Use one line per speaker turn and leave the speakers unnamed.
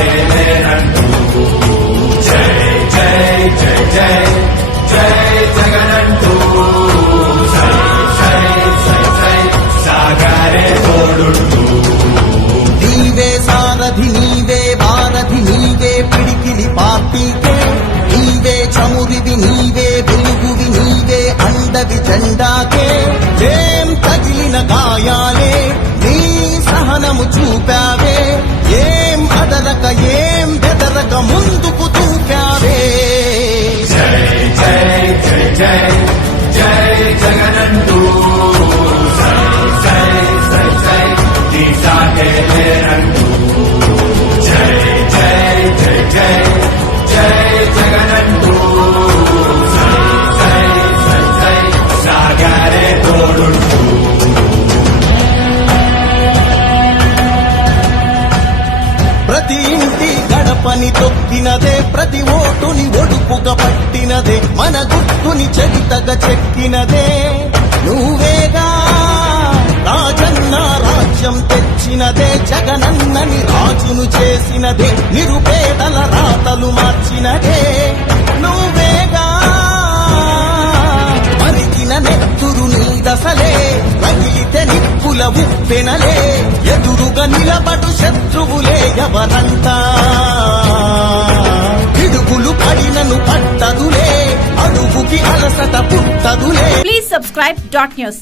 Amen. ప్రతి ఇంటి గడపని తొక్కినదే ప్రతి ఓటుని ఒడుపుగా పట్టినదే మన గుర్తుని చరితగా చెక్కినదే. నువ్వేగా రాజన్న రాజ్యం తెచ్చినదే రాజును చేసినదే నిరుపేదల రాతలు మార్చినదే. నువ్వేగా మరిగిన నెత్తురు నీ దశలే రగిలితే నిప్పుల ఉప్పెనలే. ఎదురుగా నిలబడు శత్రువులే ఎవరంతా? పిడుగులు పడినను పట్టదులే అడుగుకి అలసట పుట్టదులే.
Please subscribe dot news